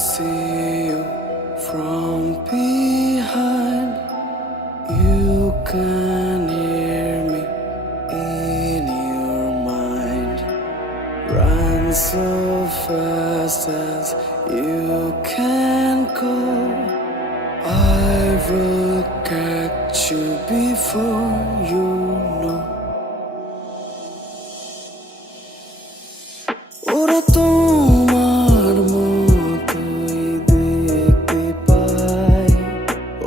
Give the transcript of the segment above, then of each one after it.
see you from behind. You can hear me in your mind. Run so fast as you can go. I will catch you before you know. ওরা তোমার মতোই দেখতে পায়,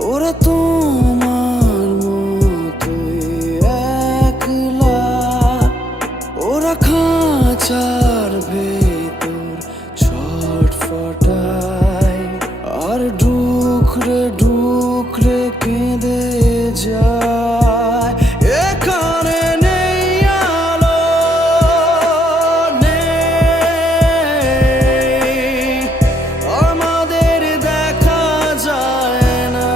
ওরা তোমার মতোই একলা, ওরা খাঁচার ভেতর ছটফটায় আর ডুকরে ডুকরে কেঁদে যায়। এখানে নেই আলো, নেই আমাদের দেখা যায় না।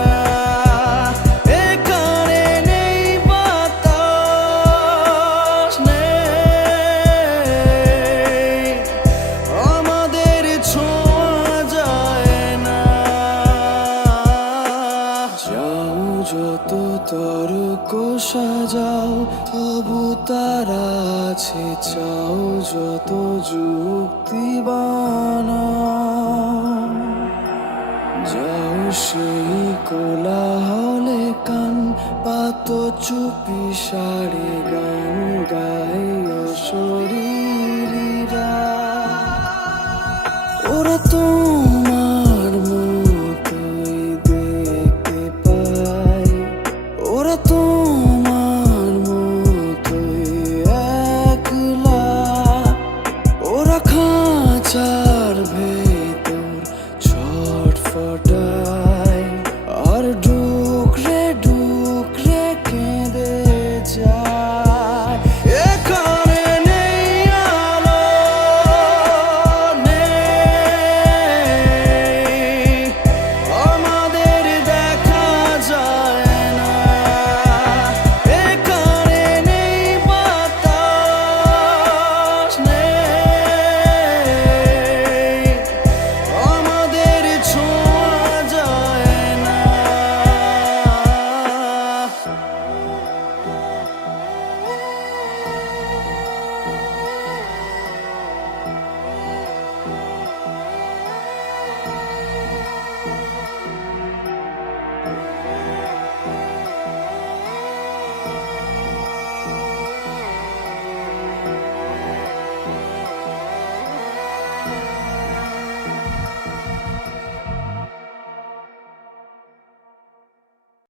এখানে নেই বাতাস, নেই আমাদের ছোঁয়া যায় না। যাও যত তর্ক সাজাও, তবু তারা আছে, চাও যত যুক্তি বানাও। যাও সেই কোলাহলে কান পাতো, চুপি সারে গান গাইও শরীরীরা। ওরা তো